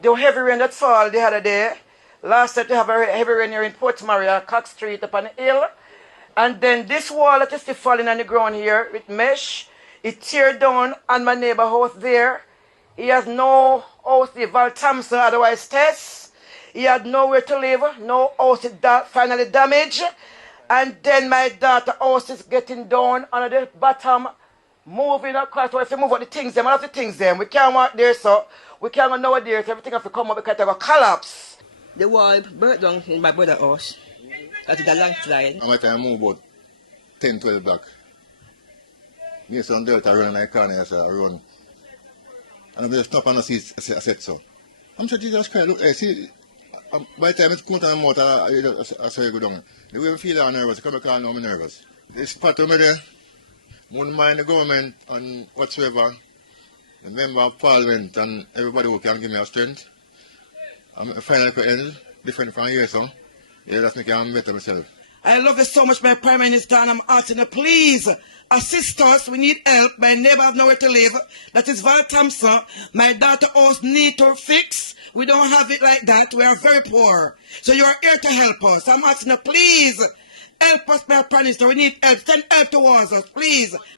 The heavy rain that fall the other day. Last night we have a heavy rain here in Port Maria, Cox Street up on the hill. And then this wall that is still falling on the ground here with mesh, it tear down on my neighbor house there. He has no house, the Val Thompson, otherwise Tess. He had nowhere to live, no house is finally damaged. And then my daughter's house is getting down on the bottom, moving across. So if you move out the things, them, all of the things, them, we can't walk there, so we can't go nowhere, so everything has to come up because it will collapse. The wall burnt down in my brother's house. That is a landslide. I'm going to move about 10, 12 block. Me son Delta run like corner, I run. And I'm just stop and I see I said so. I'm saying, Jesus Christ, look, see, by the time it's come to the mouth, I saw you go down. The way I feel I'm nervous, I come back and I'm nervous. This part of me there, wouldn't mind the government and whatsoever, the member of parliament and everybody who can give me a strength. I'm finding like different from here, so yeah, that's make me better myself. I love you so much, my Prime Minister, and I'm asking you, please assist us. We need help. My neighbor have nowhere to live. That is Val Thompson. My daughter's house need to fix. We don't have it like that. We are very poor. So you are here to help us. I'm asking you, please help us, my Prime Minister. We need help. Send help towards us, please.